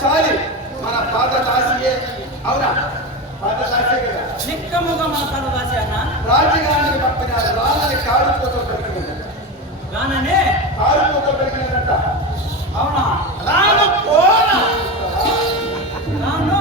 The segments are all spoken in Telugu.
చాలి మన పాత దాసియే. అవునా? పాత దాసే కదా. నిక్కముగా మన పాత దాసి అన్న. రాజుగారిని పంపిన రాణని కారుపోతో పెరిగినది. రాననే కారుపోతో పెరిగినదంట. అవునా? రాను పోనా రాను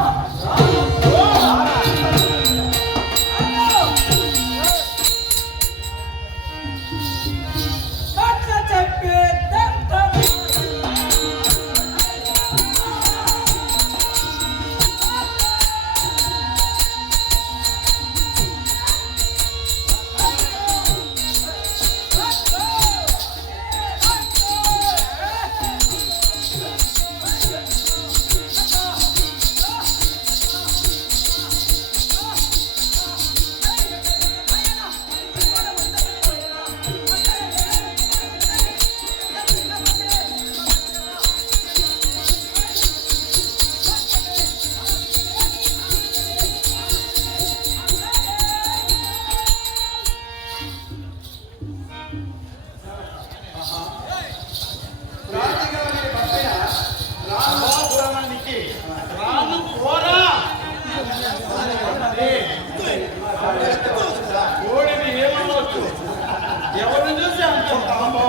ఎవరిని చూసి అనుకుంటామో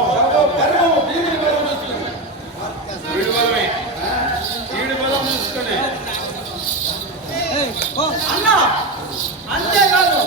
వీడి బలమే వీడి బలం చూసుకుని అన్నా అంతేకాదు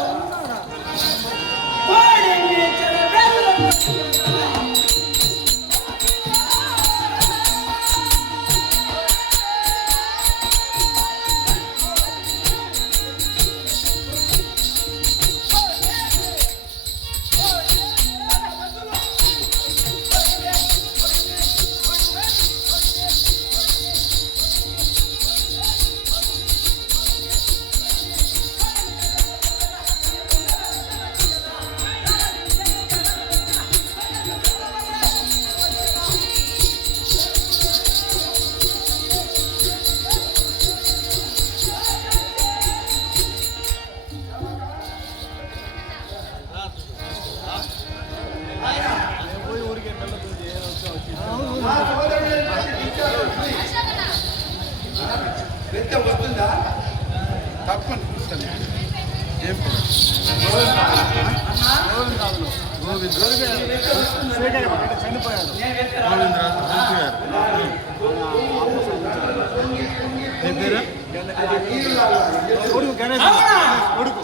ఎంత వస్తుందా? తప్పని చూస్తాను. చనిపోయాడు కొడుకు గణేష్ కొడుకు.